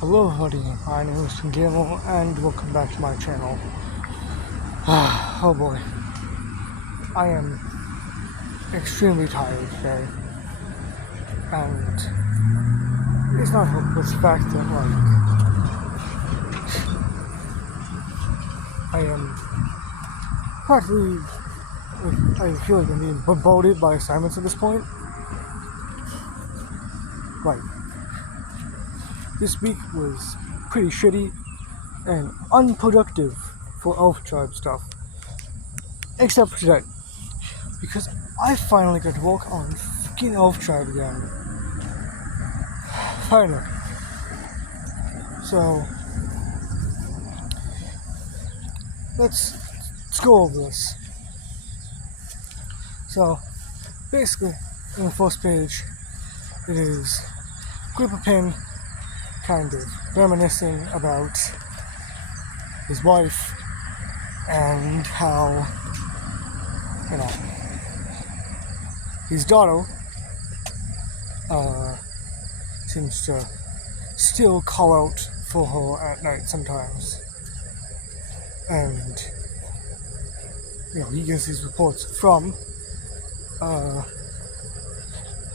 Hello everybody, my name is Guillermo and welcome back to my channel. Oh boy, I am extremely tired today, and it's not helped the fact that I am practically, I feel like I'm being bombarded by assignments at this point. This week was pretty shitty and unproductive for Elf Tribe stuff. Except for today. Because I finally got to work on fucking Elf Tribe again. Finally. So, let's go over this. So, basically, in the first page, it is Gripper Pin kind of reminiscing about his wife and how, his daughter seems to still call out for her at night sometimes. And, he gets these reports from her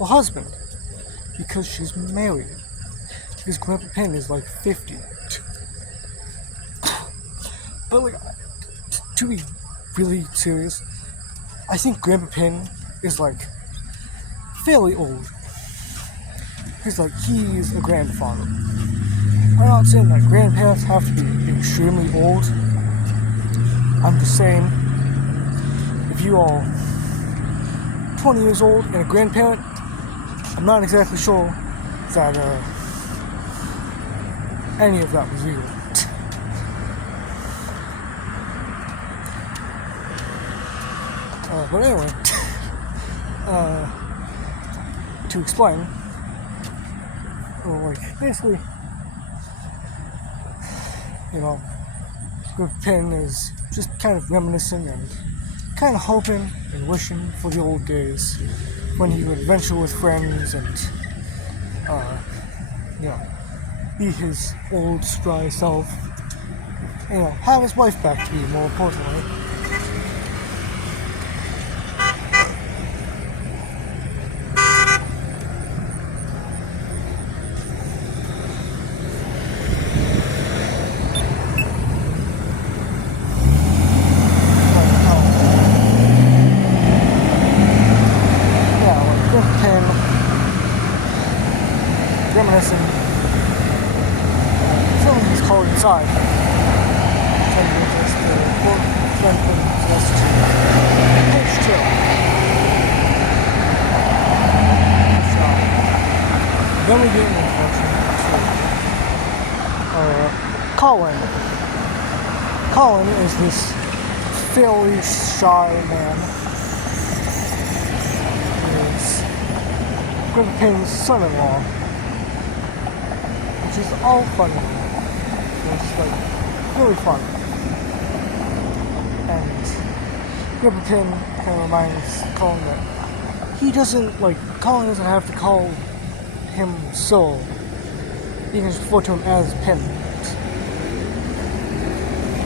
husband because she's married. Because Grandpa Pin is like 50. But to be really serious, I think Grandpa Pin is fairly old. Because he's a grandfather. I'm not saying that grandparents have to be extremely old. I'm just saying, if you are 20 years old and a grandparent, I'm not exactly sure that any of that was real. But anyway, to explain, basically, Grandpa Pin is just kind of reminiscing and kind of hoping and wishing for the old days when he would adventure with friends and, be his old spry self, have his wife back to be, more importantly. Reminiscing, filming his call inside, trying to get us the friend message to page 2. So, then we get an introduction to Colin. Colin is this fairly shy man. He is Grandpa Pin's son-in-law. Which is all funny. It's really fun. And Grandpa Pin kind of reminds Colin that Colin doesn't have to call him so. He can just refer to him as Pin.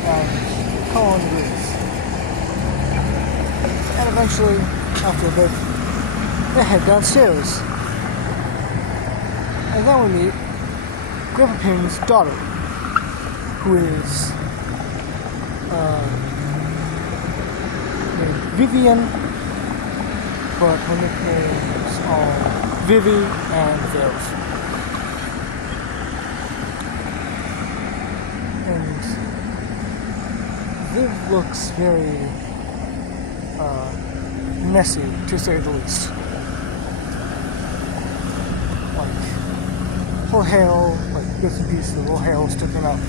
And Colin agrees. And eventually, after a bit, they head downstairs. And then we meet Grandpa Pin's daughter, who is named Vivian, but her nicknames are Vivi and Viv. And Viv looks very messy, to say the least. Her hair, bits and pieces of her hair sticking up.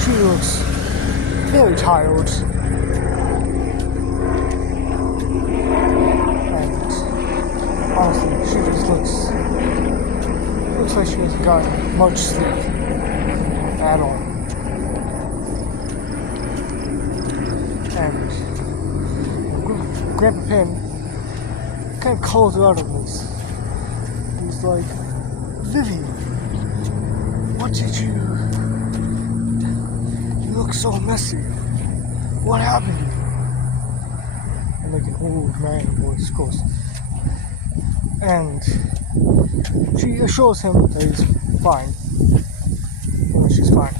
She looks very tired. And honestly, she just looks like she hasn't gotten much sleep at all. And Grandpa Pin kind of calls her out on this. He's like, Vivi, what did you... You look so messy. What happened to you? And like an old man voice, of course. And she assures him that he's fine. You know, she's fine.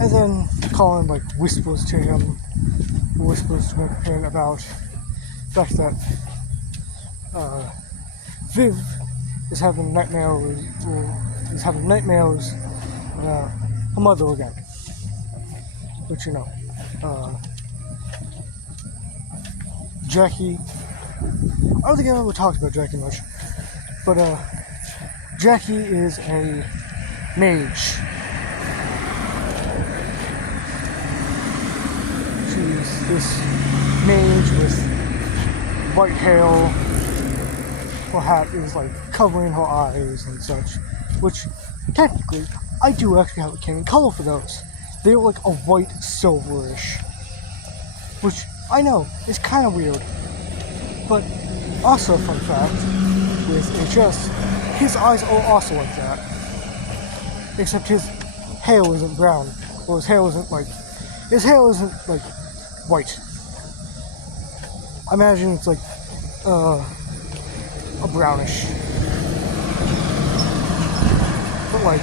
And then Colin like whispers to him, whispers to him about the fact that Viv is having nightmares about her mother again. Which, you know, Jackie, I don't think I've ever talked about Jackie much, but Jackie is a mage. She's this mage with white hair. Her hat is like covering her eyes and such, which technically I do actually have a canon color for those. They're like a white silverish, which I know is kind of weird, but also fun fact with HS, his eyes are also like that, except his hair isn't brown, or his hair isn't like white. I imagine it's like a brownish, but like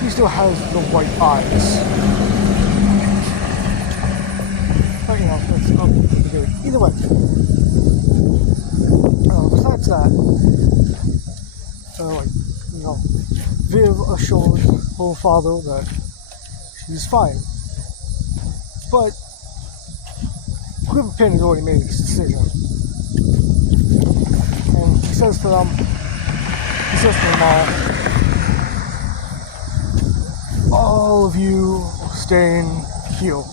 he still has the white eyes. But you know, that's good. Either way, besides that, like, you know, Viv assured her father that she's fine, but Grandpa Pin has already made his decision, and he says to them all of you staying here.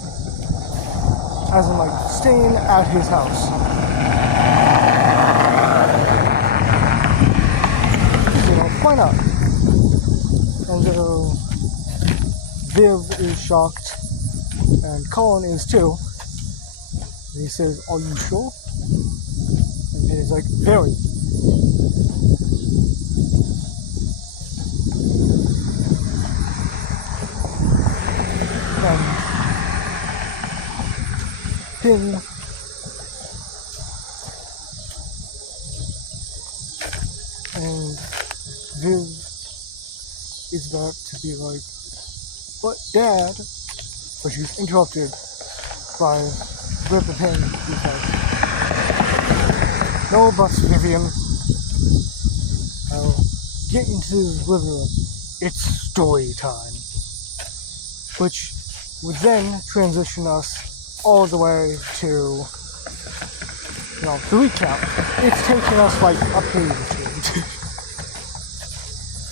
As in, like, staying at his house. You know, why not? And Viv is shocked, and Colin is too. And he says, "Are you sure?" And he's like, "Very." And Pin and Viv is about to be like, "But Dad," but she's interrupted by Grandpa Pin, who's like, "No buts, Vivian. I'll get into the living room. It's story time." Which would then transition us all the way to, you know, the recap. It's taking us like a page or two.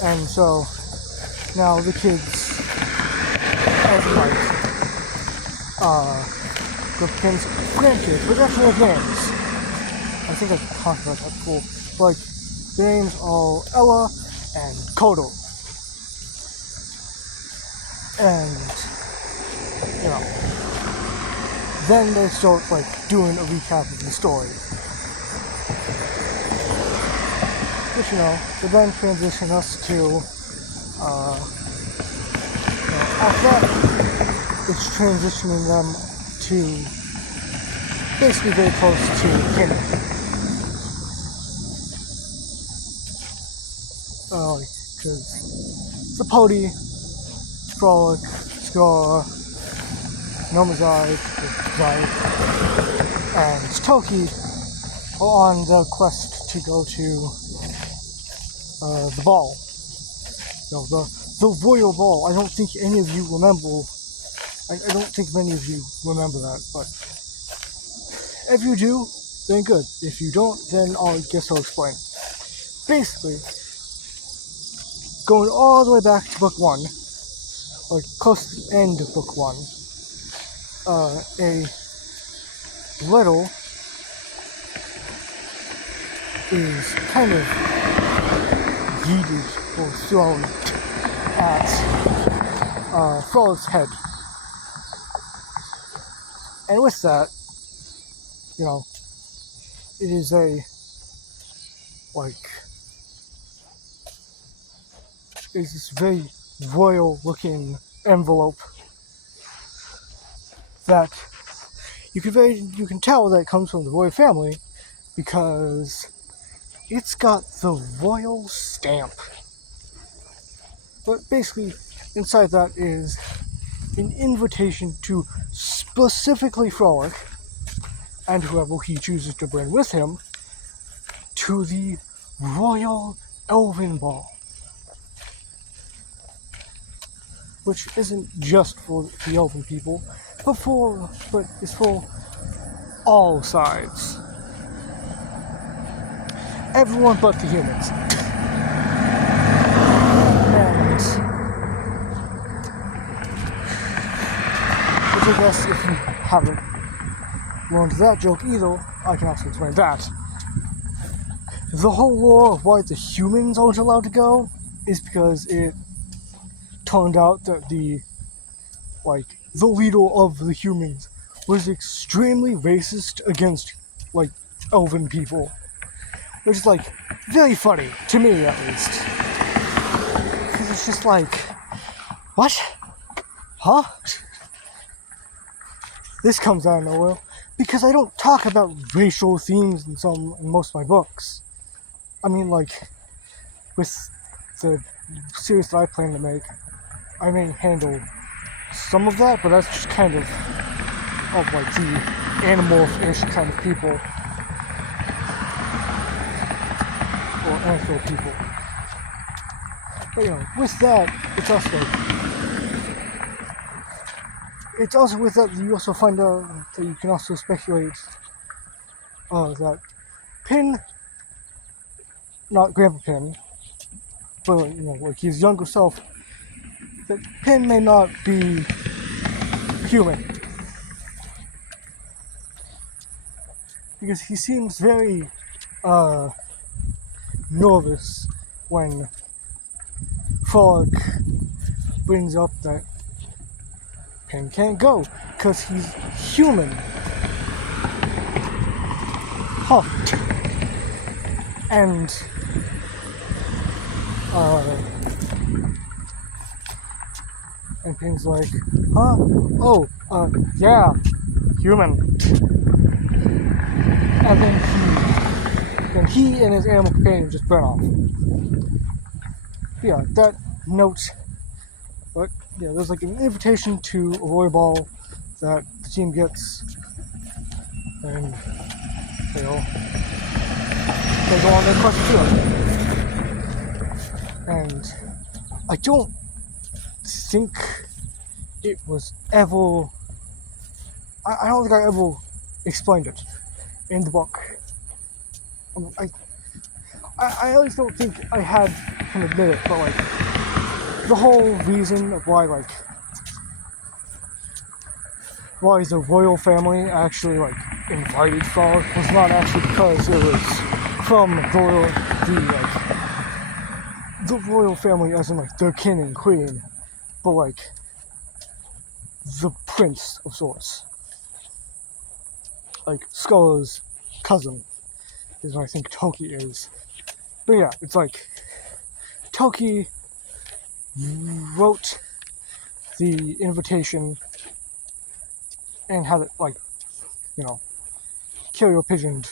And so now the kids, as like the Pin's grandkids, but actually have names. I think I've talked about that before. Like, their names are Ella and Kodo. And, you know, then they start, like, doing a recap of the story. Which, you know, will then transition us to, you know, after that, it's transitioning them to basically very close to Kinder. Because Zapoti, Frolic, Scar, Nomazai, and Toki are on the quest to go to the ball. You know, the royal ball. I don't think any of you remember. I don't think many of you remember that, but if you do, then good. If you don't, then I guess I'll explain. Basically, going all the way back to book 1, like close to the end of book 1, a little is kind of yeeted or thrown at Frolic's head. And with that, you know, it is a, like, it's this very royal looking envelope that you can tell that it comes from the royal family because it's got the royal stamp. But basically, inside that is an invitation to specifically Frolic and whoever he chooses to bring with him to the Royal Elven Ball, which isn't just for the elven people, but is for all sides. Everyone but the humans. And which I guess if you haven't learned that joke either, I can also explain that. The whole lore of why the humans aren't allowed to go is because it turned out that the leader of the humans was extremely racist against, elven people. Which is, very funny, to me at least. Because it's just what? Huh? This comes out of nowhere. Because I don't talk about racial themes in most of my books. I mean, with the series that I plan to make, I may handle some of that, but that's just kind of the animal-ish kind of people. Or animal people. But, with that, it's also with that you also find out that you can also speculate that Pin, not Grandpa Pin, but his younger self, that Pin may not be human. Because he seems very nervous when Frolic brings up that Pin can't go because he's human. Huh. And Pin's like, huh? Oh, yeah, human. And then he and his animal companion just run off. Yeah, that note. But yeah, there's an invitation to a royal ball that the team gets, and they go on their quest tour. And I don't think it was ever. I don't think I ever explained it in the book. I always don't think I can admit it, but the whole reason of why the royal family actually invited Frolic was not actually because it was from the royal family as in the king and queen, but the prince of sorts, Scar's cousin is what I think Toki is. But yeah, it's Toki wrote the invitation and had it carrier pigeoned.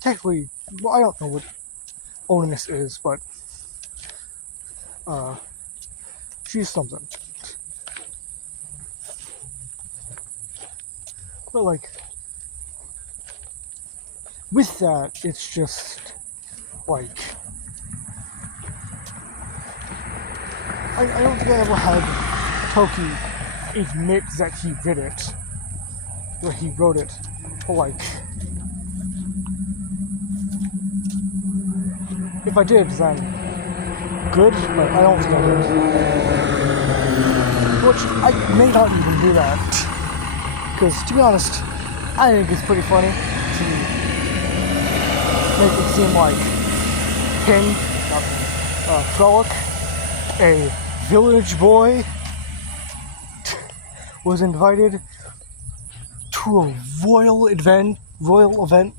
Technically, well, I don't know what onus is, but she's something. But with that, it's just I don't think I ever had Toki admit that he did it, that he wrote it, but if I did, then good, but I don't think I did. Which I may not even do that, because to be honest, I think it's pretty funny to make it seem like Pin, Frolic, a village boy, was invited to a royal event. Because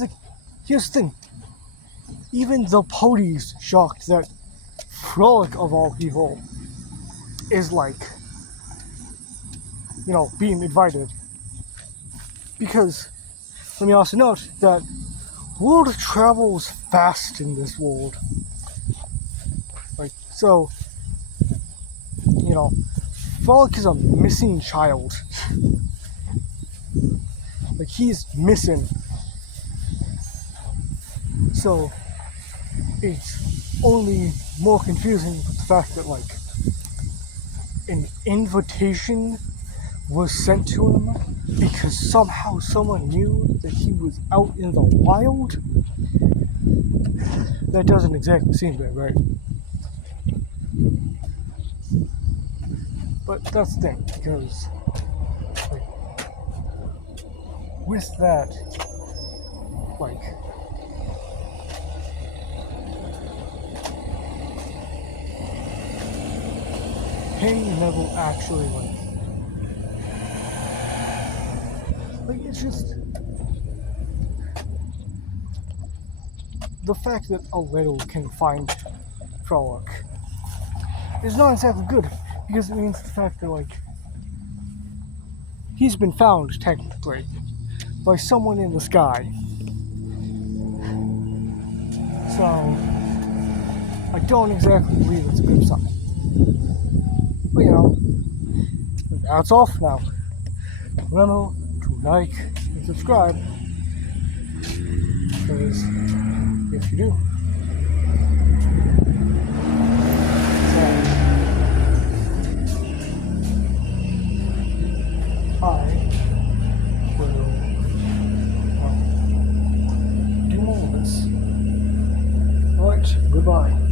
like, here's the thing. Even the police shocked that Frolic of all people is like, being invited. Because let me also note that world travels fast in this world. Like, so, Frolic is a missing child. Like, he's missing. So, it's only more confusing with the fact that, like, an invitation was sent to him because somehow someone knew that he was out in the wild. That doesn't exactly seem that right. But that's the thing, because like, with that, like, Penny never actually like it's just the fact that a little can find Frolic is not exactly good, because it means the fact that, like, he's been found technically by someone in the sky. So I don't exactly believe it's a good sign. But that's all for now. Remember to like and subscribe, because if you do, I will do more of this. Alright, goodbye.